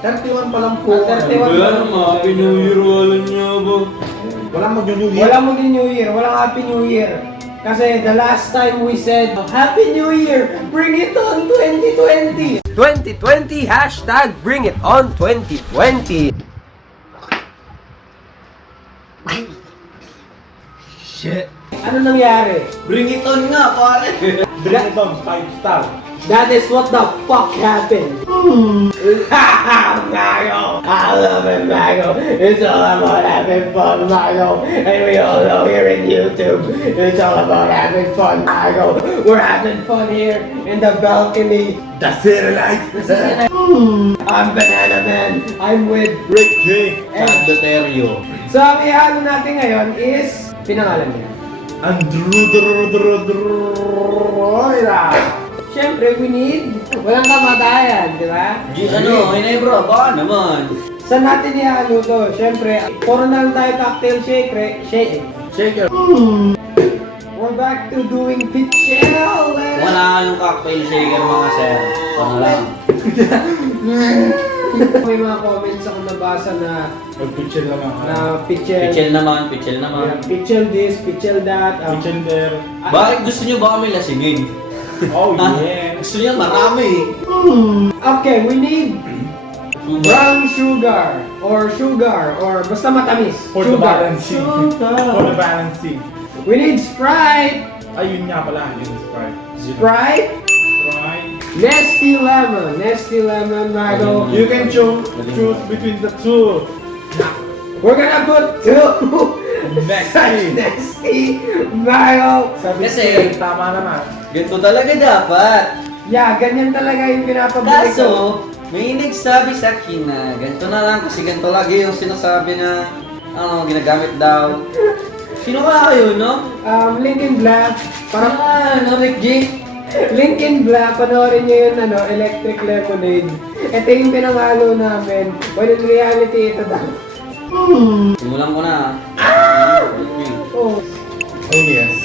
31 pa lang po. 31 Wala naman, Happy New Year, wala niya ba? Walang mag-New Year. Walang mag-New Year, walang Happy New Year. Kasi the last time we said, Happy New Year! Bring it on 2020! 2020 hashtag bring it on 2020. Shit. Ano nangyari? Bring it on nga, pare! Bring it on, 5 star. That is what the fuck happened. Mago! I love it, Mago. It's all about having fun, Mago. And we all know here in YouTube, it's all about having fun, Mago. We're having fun here in the balcony. The City Light. I'm Banana Man. I'm with Rick J. and Doterio. So, ang ihalo natin ngayon is pinangalan niya. Andromeda. Siyempre, we need walang kamatayan, di ba? Ano, Ginebra, baka naman. Saan natin ihalo to? Siyempre, puro na lang tayo cocktail shake, shake. Shaker. We're back to doing pichel. Wala kayong cocktail shaker mga sir. Ano lang. May mga comments ako nabasa na Mag-pitchel lang ako. pichel. Pichel naman, pichel naman. Pichel this, pichel that. Pitchel there. Bakit gusto nyo ba kami lasingin? Oh yeah. Gusto niya marami. Okay, we need brown sugar or basta matamis. For the Sugar. balancing. For the balancing. We need Sprite. Ayun nga pala, yun Sprite. Sprite. Sprite. Nesty lemon, Mago. You can choose between the two. We're gonna put two. Nesty. Nesty, Mago. Kasi- Tama naman. Ganito talaga dapat. Yeah, ganyan talaga yung pinapabili ko. Kaso, may nagsabi sa akin na ganito na lang kasi ganito lagi yung sinasabi na ginagamit daw. Sino ba kayo, no? Lincoln Black. Parang, Rick J? Lincoln Black, panoorin niyo yun, Electric Lemonade. Ito yung pinangalo namin. When in reality, ito daw. Simulan ko na. Oh. Oh yes.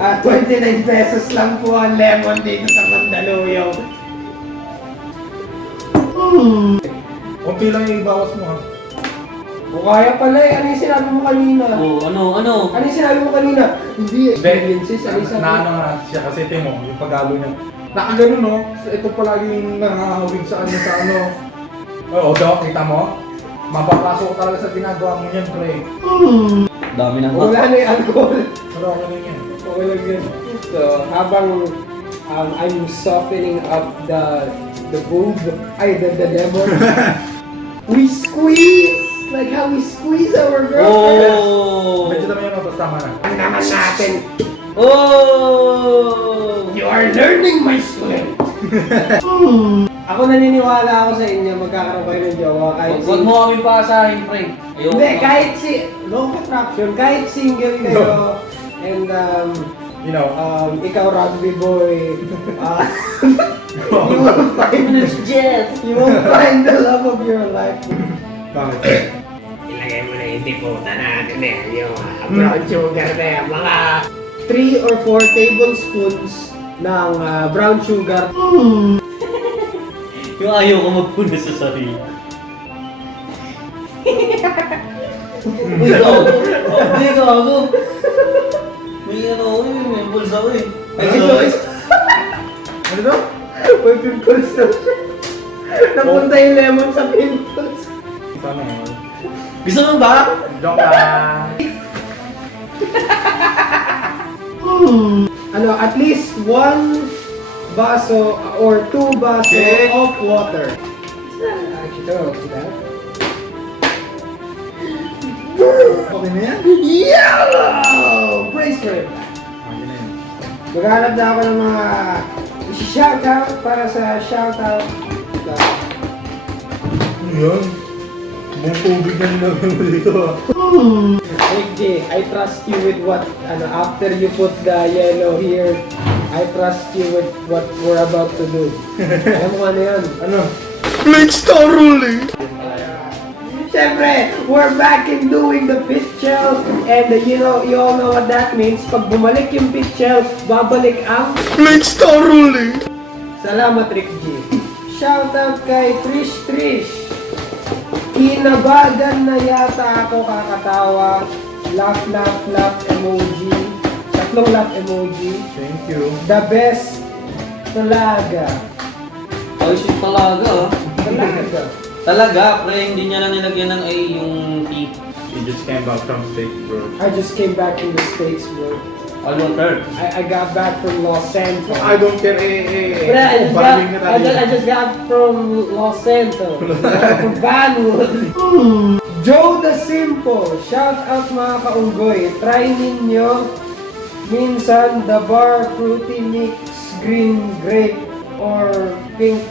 29 pesos lang po ang lemon dito sa Mandaluyong. Kunti lang yung ibawas mo ha. O kaya pala eh, ano yung sinabi mo kanina? Ano? Ano yung sinabi mo kanina? Hindi, experiences, ano yung sabi mo? Naano nga siya kasi timo, yung pag-alo niya. Nakagano no? Ito palagi yung nakahawig sa ano. Oo, Doc, kita mo? Mapapasok talaga sa ginagawa mo yan, pre. Dami na Wala na yung alcohol. Pero ako lang yan. Okay lang yun. So, habang I'm softening up the boob, the lemon, we squeeze! Like how we squeeze our girlfriend. Oh! Medyo naman yun, tapos tama na. Ang naman natin, Oh! you are learning my strength. Ako naniniwala ako sa inyo, magkakaroon kayo ng jowa kahit Huwag mo kami paasahin, pre. Ayoko. Hindi, kahit no contraction, kahit single kayo, and You know, ikaw rugby boy, you will find you will find the love of your life. bakit? Ilagay mo na yung tiputa natin yung brown sugar na yan, mga 3 or 4 tablespoons ng brown sugar. Yung ayaw ko magpuna sa sarili. Hindi ka ako. May bulsa ko eh. Ano daw? May pimples na siya. Napunta yung lemon sa pimples. Sana nga. Gusto mo ba? Joke lang. At least 1 baso or 2 baso of water. Actually, Okay na yan? yellow! Praise for it. Okay na yan. Maghanap na ako ng mga shoutout para sa shoutout. Ano yan? Buong tubig na nilagay mo dito ah. Rick J, I trust you with what, after you put the yellow here, I trust you with what we're about to do. Alam mo ano yan? Ano? Let's start rolling. Siyempre, we're back in doing the pitchel, and you all know what that means. Pag bumalik yung pitchel, babalik ang Let's start rolling. salamat Rick G. shoutout kay Trish. Kinabagan na yata ako kakatawa. Laugh emoji. Tatlong laugh emoji. Thank you. The best talaga. Ay, shit talaga. Talaga. Talaga, pre, hindi niya na nilagyan ng A yung T. You just came back from States, bro. I just came back from the States, bro. I don't care. I got back from Los Santos. I don't care, But I just got from Los Santos. From Banwood. Joe the Simple. Shout out mga kaunggoy. Try ninyo minsan the bar fruity mix green grape or pink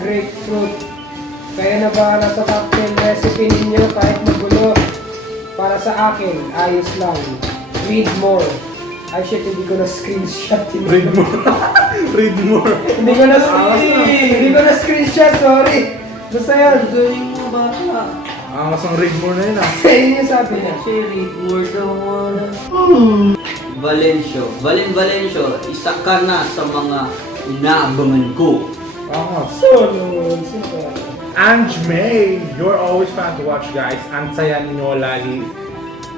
grapefruit. Kaya na ba nasa cocktail recipe ninyo kahit magulo? Para sa akin, ayos lang. Read more. Ay shit, hindi ko na screenshot yun. Read more. Read more. Hindi ko na screenshot, sorry. Basta yun. Galing mo bata. Angas ang read more na yun ah. Yun yung sabi niya. Actually, more daw wala. Valencio. Valencio, isa ka na sa mga inaabangan ko. Angas. Solo. Ange May, you're always fun to watch, guys. Ang saya ninyo lagi.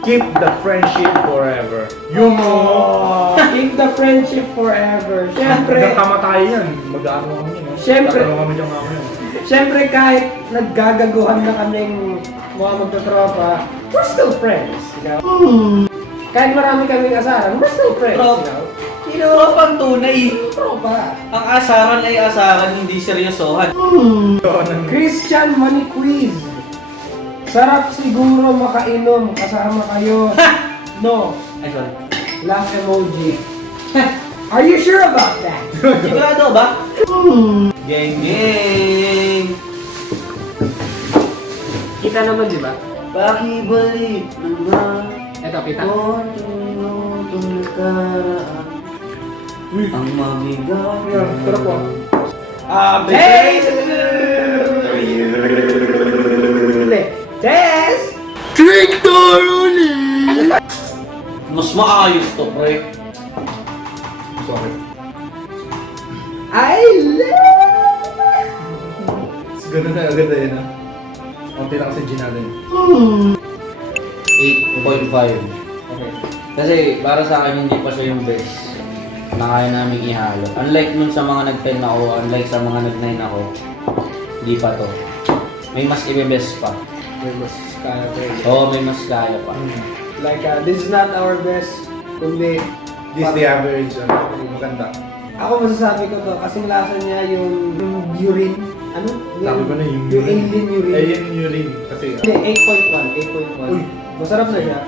Keep the friendship forever. You know. Keep the friendship forever. Siyempre. Hanggang kamatayan yan. Mag-ano kami yun. Siyempre. Magkakaroon kami dyan mamaya. Siyempre kahit naggagaguhan na kaming mga magtotropa, we're still friends. You know? Kahit marami kaming asaran, we're still friends. Trop. You know? Tropang tunay. Tropa. Ang asaran ay asaran, hindi seryosohan. Christian Maniquiz. Sarap siguro makainom kasama kayo. No. Ay, sorry. Laugh emoji. Are you sure about that? Sigurado ba? Geng! Kita naman, di ba? Pakibalik naman. Eto, kita. Itong nakaraan. Ang mabigat. Yan, sarap ah. Test! Mas maayos to, pre. Sorry. I love! Ganun na agad na yun ah. Kunti lang kasi ginala yun. 8.5. Okay. Kasi para sa akin hindi pa siya yung best na kaya namin ihalo. Unlike nun sa mga nag-10 ako, unlike sa mga nag-9 ako, hindi pa to. May mas ibe-best pa. May mas kaya ko yun. Oo, may mas kaya pa. Like, this is not our best, kundi... This is the average. Maganda. Ako masasabi ko to, kasing lasa niya yung urine. Ano? Sabi ko na yung alien urine. Alien urine. Kasi Hindi, 8.1. Uy. Masarap na siya.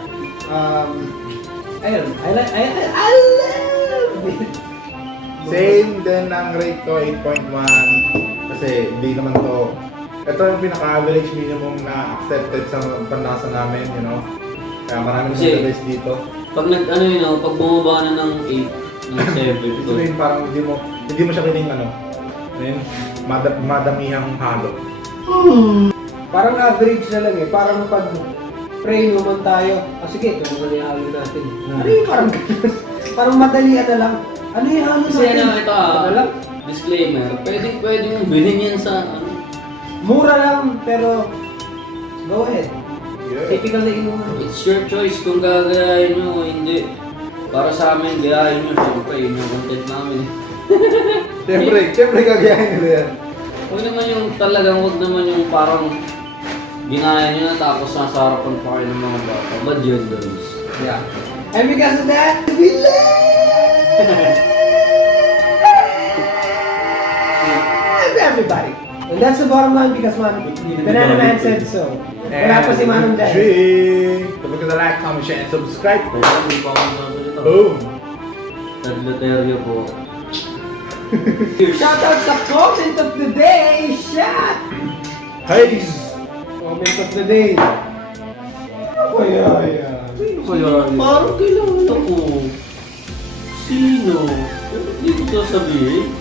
Ayun, I love it. same din ang rate ko, 8.1. Kasi hindi naman to. Ito yung pinaka-average minimum na accepted sa panlasa namin, you know. Kaya marami Kasi- na guys dito. Pag nag-ano yun, pag bumaba na ng 8, ng 7, Ibig sabihin parang hindi mo siya kining ano. Ayun, madamihang halo. Parang average na lang eh. Parang pag pray naman tayo, sige, ito naman yung halo natin. Ano yung parang ganun? Parang madalian na lang. Ano yung halo Kasi natin? ano ito Ano lang? disclaimer, pwede yung bilhin yan sa ano. Mura lang, pero go ahead. Yeah. Typical na inuman. It's your choice kung gagayahin nyo o hindi. Para sa amin, gayahin nyo. Siyempre, yun yung content namin eh. Siyempre gagayahin nila yan. Huwag naman yung talagang, huwag naman yung parang ginaya nyo na tapos nasa harapan pa kayo ng mga bata. Bad yun, guys. Yeah. And because of that, we love everybody. And that's the bottom line because Banana Man said so. Wala pa si Manong dyan. Don't forget to like, comment, share, and subscribe. Kaya hindi pa ako nasa Boom! Taglateryo po. Shoutout sa comment of the day! Shot! Hey! Comment of the day. Ano kaya yan? Parang kailangan ako. Sino? Hindi ko sasabihin.